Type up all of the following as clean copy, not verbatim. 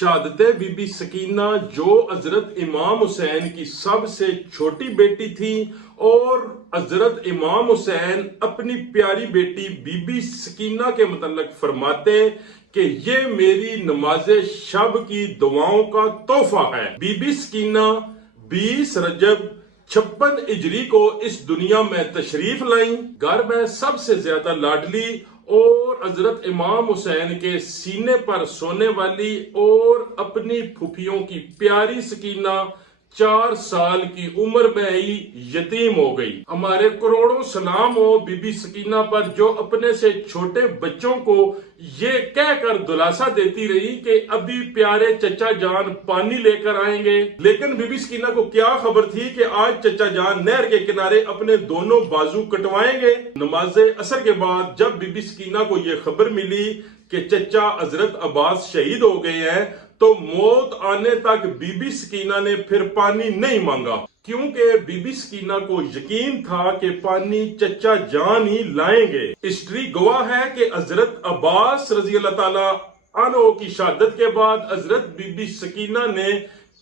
शहादत बीबी सकीना जो हजरत इमाम हुसैन की सबसे छोटी बेटी थी, और हजरत इमाम हुसैन अपनी प्यारी बेटी बीबी सकीना के मुतल्लिक फरमाते कि ये मेरी नमाज शब की दुआओं का तोहफा है। बीबी सकीना 20 रजब 56 हिजरी को इस दुनिया में तशरीफ लाई। घर में सबसे ज्यादा लाडली और हजरत इमाम हुसैन के सीने पर सोने वाली और अपनी फुफियों की प्यारी सकीना 4 साल की उम्र में ही यतीम हो गई। हमारे करोड़ों सलाम हो बीबी सकीना पर, जो अपने से छोटे बच्चों को ये कहकर दिलासा देती रही कि अभी प्यारे चचा जान पानी लेकर आएंगे। लेकिन बीबी सकीना को क्या खबर थी कि आज चचा जान नहर के किनारे अपने दोनों बाजू कटवाएंगे। नमाज असर के बाद जब बीबी सकीना को यह खबर मिली कि चचा हजरत अब्बास शहीद हो गए हैं, तो मौत आने तक बीबी सकीना ने फिर पानी नहीं मांगा, क्योंकि बीबी सकीना को यकीन था कि पानी चचा जान ही लाएंगे। हिस्ट्री गवाह है कि हजरत अब्बास रजी अल्लाह ताला अन्हु की शहादत के बाद हजरत बीबी सकीना ने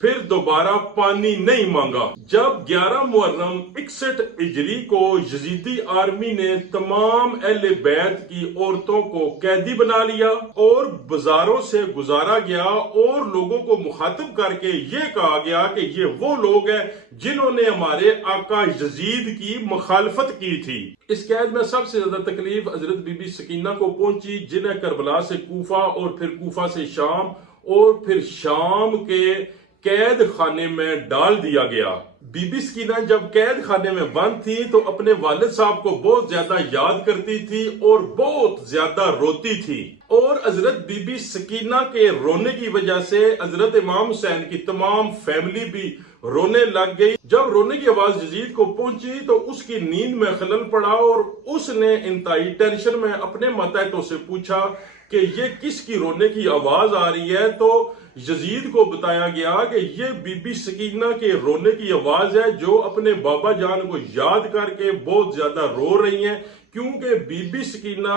फिर दोबारा पानी नहीं मांगा। जब 11 मुहर्रम 61 हिजरी को यजीदी आर्मी ने तमाम अहले बैत की औरतों को कैदी बना लिया और बाजारों से गुजारा गया और लोगों को मुखातिब करके ये कहा गया कि ये वो लोग हैं जिन्होंने हमारे आका यजीद की मुखालफत की थी। इस कैद में सबसे ज्यादा तकलीफ हजरत बीबी सकीना को पहुंची, जिन्हें करबला से कूफा और फिर कूफा से शाम और फिर शाम के कैद खाने में डाल दिया गया। बीबी सकीना जब कैद खाने में बंद थी तो अपने वालिद साहब को बहुत ज्यादा याद करती थी और बहुत ज्यादा रोती थी, और हजरत बीबी सकीना के रोने की वजह से हजरत इमाम हुसैन की तमाम फैमिली भी रोने लग गई। जब रोने की आवाज यजीद को पहुंची तो उसकी नींद में खलल पड़ा और उसने इंतहाई टेंशन में अपने मातहतों से पूछा कि ये किसकी रोने की आवाज आ रही है। तो यजीद को बताया गया कि ये बीबी सकीना के रोने की आवाज है, जो अपने बाबा जान को याद करके बहुत ज्यादा रो रही हैं, क्योंकि बीबी सकीना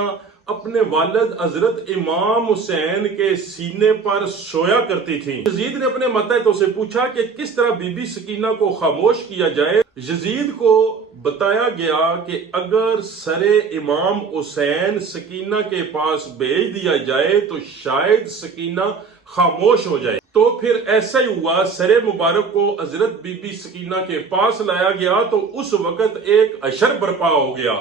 अपने वालिद हजरत इमाम हुसैन के सीने पर सोया करती थी। यजीद ने अपने मातहतों से पूछा कि किस तरह बीबी सकीना को खामोश किया जाए। यजीद को बताया गया कि अगर सरे इमाम हुसैन सकीना के पास भेज दिया जाए तो शायद सकीना खामोश हो जाए। तो फिर ऐसा ही हुआ। सरे मुबारक को हजरत बीबी सकीना के पास लाया गया तो उस वक्त एक अशर बर्पा हो गया।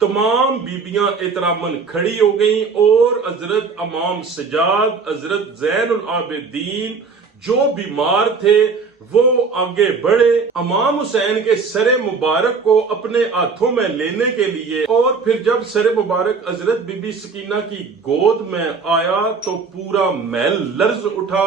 तमाम बीबियां एहतरामन खड़ी हो गईं और हजरत इमाम सजाद, हजरत ज़ैनुल आबिदीन जो बीमार थे वो आगे बढ़े इमाम हुसैन के सरे मुबारक को अपने हाथों में लेने के लिए, और फिर जब सरे मुबारक हजरत बीबी सकीना की गोद में आया तो पूरा महल लर्ज उठा।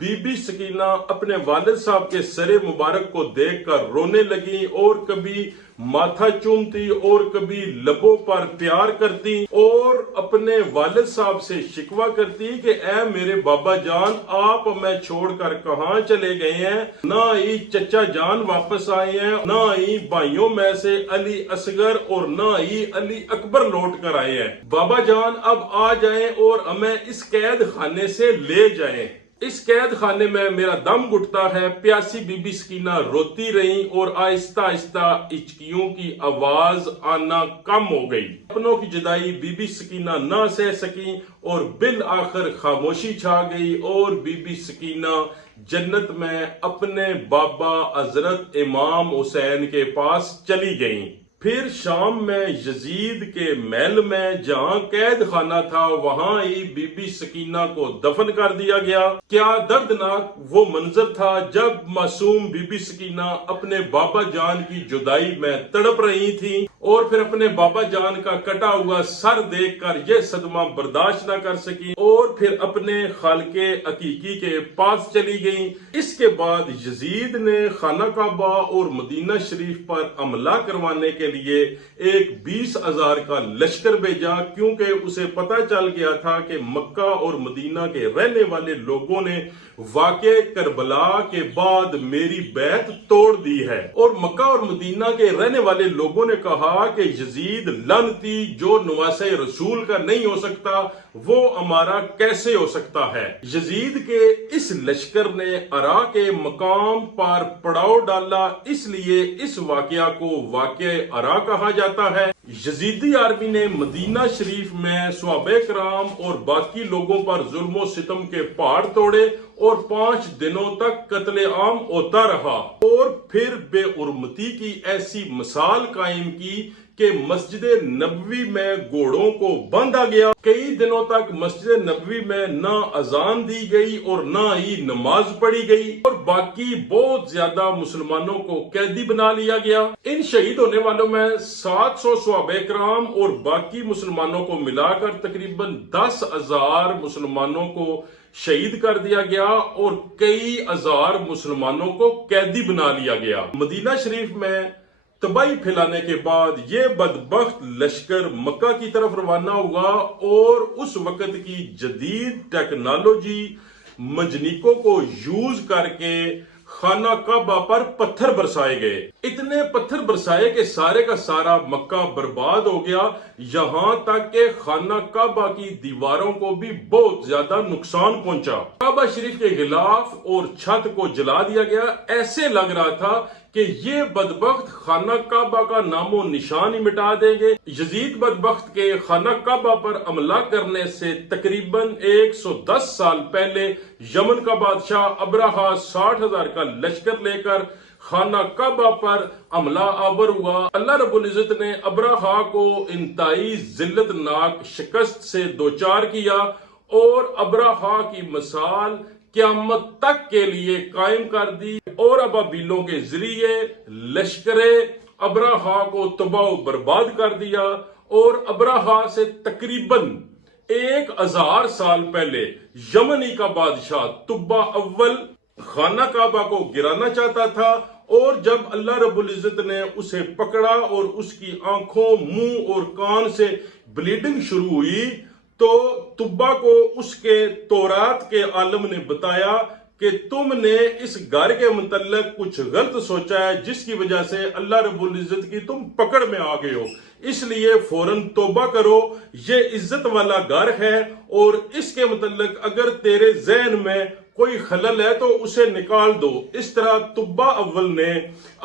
बीबी सकीना अपने वालिद साहब के सरे मुबारक को देखकर रोने लगी और कभी माथा चूमती और कभी लबों पर प्यार करती और अपने वालिद साहब से शिकवा करती कि ऐ मेरे बाबा जान, आप हमें छोड़कर कहाँ चले गए हैं। ना ही चचा जान वापस आए हैं, ना ही भाइयों में से अली असगर और ना ही अली अकबर लौट कर आए हैं। बाबा जान अब आ जाएं और हमें इस कैद खाने से ले जाएं। इस कैद खाने में मेरा दम घुटता है। प्यासी बीबी सकीना रोती रही और आहिस्ता आहिस्ता हिचकियों की आवाज आना कम हो गई। अपनों की जुदाई बीबी सकीना ना सह सकी और बिल आखिर खामोशी छा गई और बीबी सकीना जन्नत में अपने बाबा हजरत इमाम हुसैन के पास चली गईं। फिर शाम में यजीद के महल में जहां कैद खाना था वहां ही बीबी सकीना को दफन कर दिया गया। क्या दर्दनाक वो मंजर था जब मासूम बीबी सकीना अपने बाबा जान की जुदाई में तड़प रही थी और फिर अपने बाबा जान का कटा हुआ सर देखकर यह सदमा बर्दाश्त न कर सकी और फिर अपने खालके हकीकी के पास चली गई। इसके बाद यजीद ने खाना काबा और मदीना शरीफ पर हमला करवाने के लिए एक 20,000 का लश्कर भेजा, क्योंकि उसे पता चल गया था कि मक्का और मदीना के रहने वाले लोगों ने वाक़े करबला के बाद मेरी बैत तोड़ दी है। और मक्का और मदीना के रहने वाले लोगों ने कहा कि यजीद लानती जो नवासे रसूल का नहीं हो सकता, وہ ہمارا کیسے ہو سکتا ہے؟ یزید کے اس لشکر نے عرا کے مقام پر پڑاؤ ڈالا، اس لیے اس واقعہ کو واقعہ عرا کہا جاتا ہے۔ یزیدی آرمی نے مدینہ شریف میں صحابہ کرام اور باقی لوگوں پر ظلم و ستم کے پہاڑ توڑے اور 5 دنوں تک قتل عام ہوتا رہا، اور پھر بے حرمتی کی ایسی مثال قائم کی کہ مسجد نبوی میں گھوڑوں کو باندھا گیا۔ کئی دنوں تک مسجد نبوی میں نہ اذان دی گئی اور نہ ہی نماز پڑھی گئی، اور باقی بہت زیادہ مسلمانوں کو قیدی بنا لیا گیا۔ ان شہید ہونے والوں میں 700 صحابہ کرام اور باقی مسلمانوں کو ملا کر تقریباً 10,000 مسلمانوں کو شہید کر دیا گیا اور کئی ہزار مسلمانوں کو قیدی بنا لیا گیا۔ مدینہ شریف میں تباہی پھیلانے کے بعد یہ بدبخت لشکر مکہ کی طرف روانہ ہوا، اور اس وقت کی جدید ٹیکنالوجی منجنیقوں کو یوز کر کے خانہ کعبہ پر پتھر برسائے گئے۔ اتنے پتھر برسائے کہ سارے کا سارا مکہ برباد ہو گیا، یہاں تک کہ خانہ کعبہ کی دیواروں کو بھی بہت زیادہ نقصان پہنچا۔ کعبہ شریف کے غلاف اور چھت کو جلا دیا گیا۔ ایسے لگ رہا تھا کہ یہ بدبخت خانہ کعبہ کا نام و نشان ہی مٹا دیں گے۔ یزید بدبخت کے خانہ کعبہ پر حملہ کرنے سے تقریباً 110 سال پہلے یمن کا بادشاہ ابرہہ 60,000 کا لشکر لے کر خانہ کعبہ پر حملہ آور ہوا۔ اللہ رب العزت نے ابرہہ کو انتہائی ذلت ناک شکست سے دوچار کیا، اور ابرہہ کی مثال قیامت تک کے لیے قائم کر دی، اور ابابیلوں کے ذریعے لشکر ابرہہ کو تباہ و برباد کر دیا۔ اور ابرہہ سے تقریباً 1000 سال پہلے یمنی کا بادشاہ تبا اول خانہ کعبہ کو گرانا چاہتا تھا، اور جب اللہ رب العزت نے اسے پکڑا اور اس کی آنکھوں، منہ اور کان سے بلیڈنگ شروع ہوئی، تو تبا کو اس کے تورات کے عالم نے بتایا کہ تم نے اس گھر کے متعلق کچھ غلط سوچا ہے، جس کی وجہ سے اللہ رب العزت کی تم پکڑ میں آ گئے ہو، اس لیے فوراً توبہ کرو، یہ عزت والا گھر ہے، اور اس کے متعلق اگر تیرے ذہن میں کوئی خلل ہے تو اسے نکال دو۔ اس طرح تبا اول نے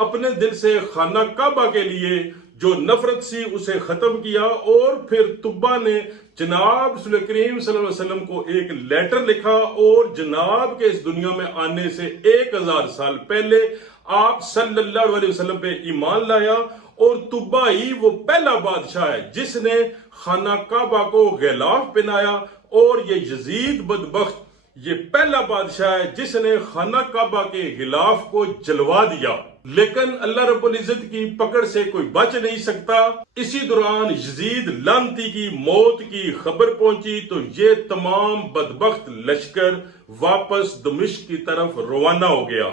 اپنے دل سے خانہ کعبہ کے لیے جو نفرت سی اسے ختم کیا، اور پھر تبا نے جناب رسول کریم صلی اللہ علیہ وسلم کو ایک لیٹر لکھا، اور جناب کے اس دنیا میں آنے سے 1000 سال پہلے آپ صلی اللہ علیہ وسلم پہ ایمان لایا، اور تبا ہی وہ پہلا بادشاہ ہے جس نے خانہ کعبہ کو غلاف پہنایا، اور یہ یزید بدبخت یہ پہلا بادشاہ ہے جس نے خانہ کعبہ کے غلاف کو جلوا دیا۔ لیکن اللہ رب العزت کی پکڑ سے کوئی بچ نہیں سکتا۔ اسی دوران یزید لعنتی کی موت کی خبر پہنچی تو یہ تمام بدبخت لشکر واپس دمشق کی طرف روانہ ہو گیا۔